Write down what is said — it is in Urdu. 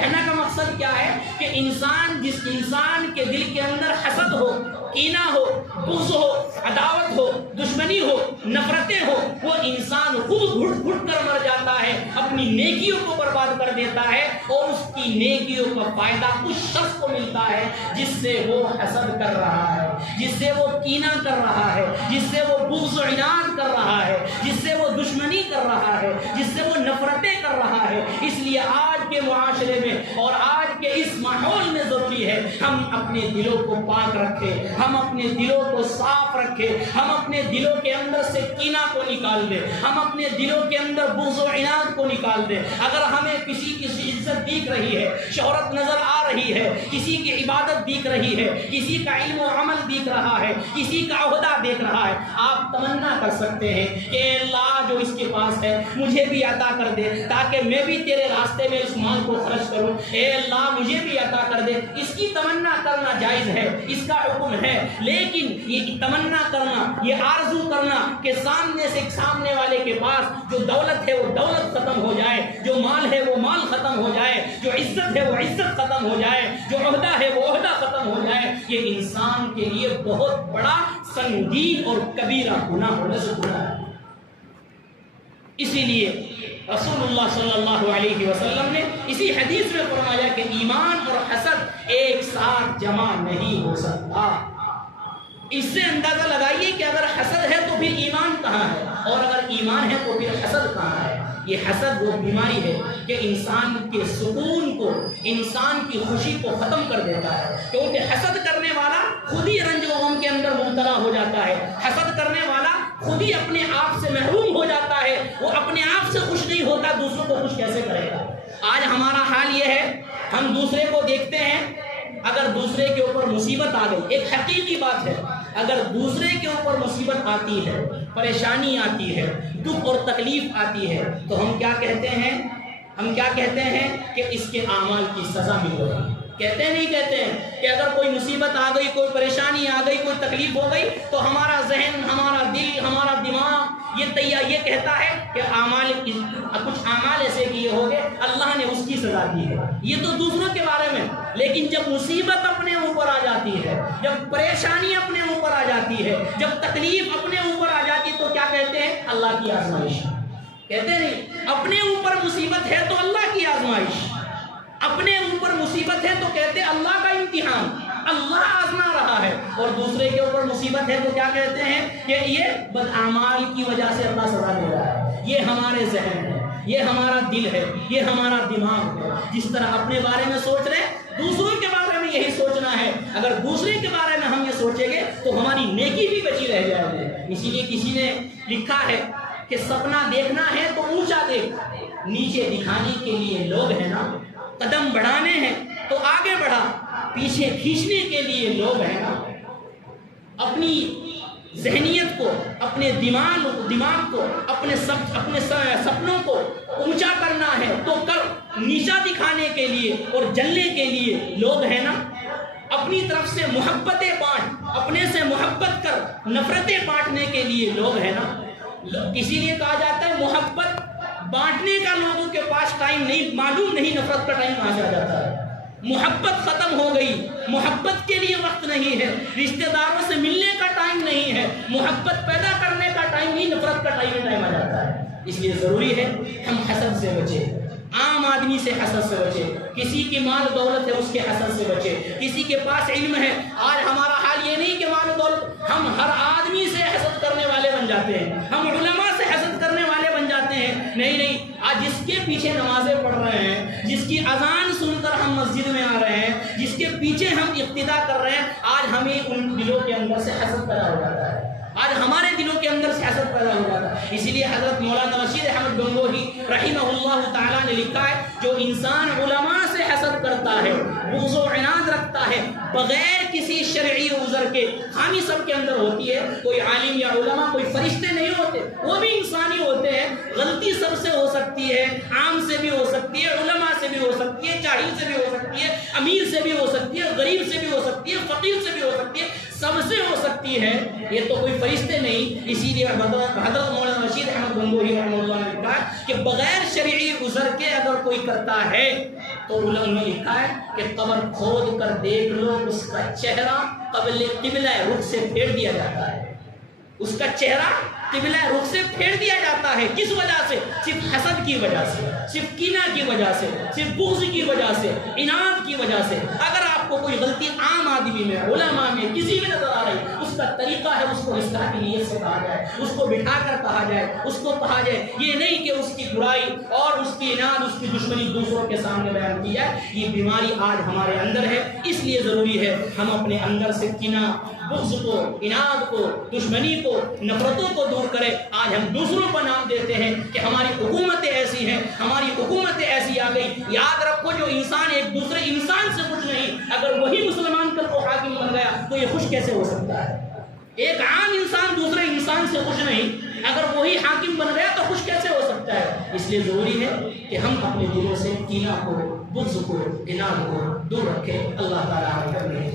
کہنے کا مقصد کیا ہے کہ جس انسان کے دل کے اندر حسد ہو، کینہ ہو، بغض ہو، عداوت ہو، دشمنی ہو، نفرتیں ہو، وہ انسان خود گھٹ گھٹ کر مر جاتا ہے، اپنی نیکیوں کو برباد کر دیتا ہے، اور اس کی نیکیوں کا فائدہ اس شخص کو ملتا ہے جس سے وہ حسد کر رہا ہے، جس سے وہ کینہ کر رہا ہے، جس سے وہ بغض و عناد کر رہا ہے، جس سے وہ دشمنی کر رہا ہے، جس سے وہ نفرتیں کر رہا ہے۔ اس لیے آج کے معاشرے میں اور آج کے اس ماحول میں ضروری ہے ہم اپنے دلوں کو پاک رکھیں، ہم اپنے دلوں کو صاف رکھیں، ہم اپنے دلوں کے اندر سے کینہ کو نکال دیں، ہم اپنے دلوں کے اندر بغض و عناد کو نکال دیں۔ اگر ہمیں کسی کی عزت دکھ رہی ہے، شہرت نظر آ رہی ہے، کسی کی عبادت دکھ رہی ہے، کسی کا علم و عمل دکھ رہا ہے، کسی کا عہدہ دیکھ رہا ہے، آپ تمنا کر سکتے ہیں کہ اے اللہ جو اس کے پاس ہے مجھے بھی عطا کر دے تاکہ میں بھی تیرے راستے میں اس مال کو خرچ کروں، اے اللہ مجھے بھی عطا کر دے۔ اس کی تمنا کرنا جائز ہے، اس کا حکم ہے، لیکن یہ تمنا کرنا، یہ آرزو کرنا کہ سامنے والے کے پاس جو دولت ہے وہ دولت ختم ہو جائے، جو مال ہے وہ مال ختم ہو جائے، جو عزت ہے وہ عزت ختم ہو جائے، جو عہدہ ہے وہ عہدہ ختم ہو جائے، یہ انسان کے لیے بہت بڑا سنگین اور کبیرہ گناہ ہونے سے گناہ ہے۔ اسی لیے رسول اللہ صلی اللہ علیہ وسلم نے اسی حدیث میں فرمایا کہ ایمان اور حسد ایک ساتھ جمع نہیں ہو سکتا۔ اس سے اندازہ لگائیے کہ اگر حسد ہے تو پھر ایمان کہاں ہے، اور اگر ایمان ہے تو پھر حسد کہاں ہے۔ یہ حسد وہ بیماری ہے کہ انسان کے سکون کو، انسان کی خوشی کو ختم کر دیتا ہے، کیونکہ حسد کرنے والا خود ہی رنج و غم کے اندر مبتلا ہو جاتا ہے، حسد کرنے والا خود ہی اپنے آپ سے محروم ہو جاتا ہے، وہ اپنے آپ سے خوش نہیں ہوتا، دوسروں کو خوش کیسے کرے گا۔ آج ہمارا حال یہ ہے، ہم دوسرے کو دیکھتے ہیں، اگر دوسرے کے اوپر مصیبت آ گئی، ایک حقیقی بات ہے، اگر دوسرے کے اوپر مصیبت آتی ہے، پریشانی آتی ہے، دکھ اور تکلیف آتی ہے، تو ہم کیا کہتے ہیں کہ اس کے اعمال کی سزا مل گئی۔ کہتے نہیں کہتے ہیں کہ اگر کوئی مصیبت آ گئی، کوئی پریشانی آ گئی، کوئی تکلیف ہو گئی تو ہمارا ذہن، ہمارا دل، ہمارا دماغ یہ کہتا ہے کہ کچھ اعمال ایسے کیے ہوگے، اللہ نے اس کی سزا دی ہے۔ یہ تو دوسروں کے بارے میں، لیکن جب مصیبت اپنے اوپر آ جاتی ہے، جب پریشانی اپنے اوپر آ جاتی ہے، جب تکلیف اپنے اوپر آ جاتی ہے تو کیا کہتے ہیں؟ اللہ کی آزمائش۔ کہتے نہیں، اپنے اوپر مصیبت ہے تو اللہ کی آزمائش، اپنے اوپر مصیبت ہے تو کہتے ہیں اللہ کا امتحان، اللہ آزما رہا ہے، اور دوسرے کے اوپر مصیبت ہے تو کیا کہتے ہیں کہ یہ بدعمال کی وجہ سے اللہ سزا دے رہا ہے۔ یہ ہمارے ذہن ہے، یہ ہمارا دل ہے، یہ ہمارا دماغ ہے، جس طرح اپنے بارے میں سوچ رہے ہیں دوسروں کے بارے میں یہی سوچنا ہے۔ اگر دوسرے کے بارے میں ہم یہ سوچیں گے تو ہماری نیکی بھی بچی رہ جائے گی۔ اسی لیے کسی نے لکھا ہے کہ سپنا دیکھنا ہے تو اونچا دیکھ، نیچے دکھانے کے لیے لوگ ہیں نا، قدم بڑھانے ہیں تو آگے بڑھا، پیچھے کھینچنے کے لیے لوگ ہیں نا۔ اپنی ذہنیت کو، اپنے دماغ کو، اپنے سپنوں کو اونچا کرنا ہے تو کر، نیچا دکھانے کے لیے اور جلنے کے لیے لوگ ہیں نا۔ اپنی طرف سے محبتیں بانٹ، اپنے سے محبت کر، نفرتیں بانٹنے کے لیے لوگ ہیں نا۔ اسی لیے کہا جاتا ہے محبت بانٹنے کا لوگوں کے پاس ٹائم نہیں، معلوم نہیں نفرت کا ٹائم کہاں سے آ جاتا ہے۔ محبت ختم ہو گئی، محبت کے لیے وقت نہیں ہے، رشتہ داروں سے ملنے کا ٹائم نہیں ہے، محبت پیدا کرنے کا ٹائم نہیں، نفرت کا ٹائم آ جاتا ہے۔ اس لیے ضروری ہے ہم حسد سے بچیں، عام آدمی سے حسد سے بچیں، کسی کی مال دولت ہے اس کے حسد سے بچیں، کسی کے پاس علم ہے۔ آج ہمارا حال یہ نہیں کہ مال دولت، ہم ہر آدمی سے حسد کرنے والے بن جاتے ہیں، ہم علماء سے حسد کرنے والے بن جاتے ہیں۔ نہیں، آج جس کے پیچھے نمازیں پڑھ رہے ہیں، جس کی اذان سن کر ہم مسجد میں آ رہے ہیں، جس کے پیچھے ہم اقتدا کر رہے ہیں، آج ہمیں ان دلوں کے اندر سے حسد پیدا ہو جاتا ہے، آج ہمارے دلوں کے اندر سے حسد پیدا ہو جاتا ہے۔ اسی لیے حضرت مولانا رشید احمد گنگوہی رحمہ اللہ تعالیٰ نے لکھا ہے، جو انسان علماء سے حسد کرتا ہے، بغض و عناد رکھتا ہے بغیر کسی شرعی عذر کے، خامی سب کے اندر ہوتی ہے، کوئی عالم یا علماء کوئی فرشتے نہیں ہوتے، وہ بھی انسانی ہوتے ہیں، غلطی سب سے ہو سکتی ہے، عام سے بھی ہو سکتی ہے، علماء سے بھی ہو سکتی ہے، جاہل سے بھی ہو سکتی ہے، امیر سے بھی ہو سکتی ہے، غریب سے بھی ہو سکتی ہے، فقیر سے بھی ہو سکتی ہے، سب سے ہو سکتی ہے، یہ تو کوئی فرشتے نہیں۔ اسی لیے حضرت مولانا رشید احمد گنگوہی رحمہ اللہ نے کہا کہ بغیر شرعی عذر کے اگر کوئی کرتا ہے تو علماء نے لکھا ہے کہ قبر کھود کر دیکھ لو، اس کا چہرہ قبلہ رخ سے پھیر دیا جاتا ہے، اس کا چہرہ قبلہ رخ سے پھیر دیا جاتا ہے۔ کس وجہ سے؟ صرف حسد کی وجہ سے، صرف کینہ کی وجہ سے، صرف بغض کی وجہ سے، اناد کی وجہ سے۔ اگر آپ کو کوئی غلطی عام آدمی میں، علماء میں، کسی میں نظر آ رہی، اس کا طریقہ ہے اس کو اصلاح کی نیت سے کہا جائے، اس کو بٹھا کر کہا جائے، اس کو کہا جائے، یہ نہیں کہ اس کی برائی اور اس کی اناد، اس کی دشمنی دوسروں کے سامنے بیان کی جائے۔ یہ بیماری آج ہمارے اندر ہے، اس لیے ضروری ہے ہم اپنے اندر سے کینہ، بغض کو، اناد کو، دشمنی کو، نفرتوں کو دور کریں۔ آج ہم دوسروں کو نام دیتے ہیں کہ ہماری حکومتیں ایسی ہیں، ہماری حکومتیں ایسی آ گئی۔ یاد رکھو، جو انسان ایک دوسرے انسان سے خوش نہیں، اگر وہی مسلمان کل کو حاکم بن گیا تو یہ خوش کیسے ہو سکتا ہے؟ ایک عام انسان دوسرے انسان سے خوش نہیں، اگر وہی حاکم بن گیا تو خوش کیسے ہو سکتا ہے؟ اس لیے ضروری ہے کہ ہم اپنے دلوں سے کینہ کو، بغض کو، اناد کو دور رکھیں۔ اللہ تعالیٰ ہمیں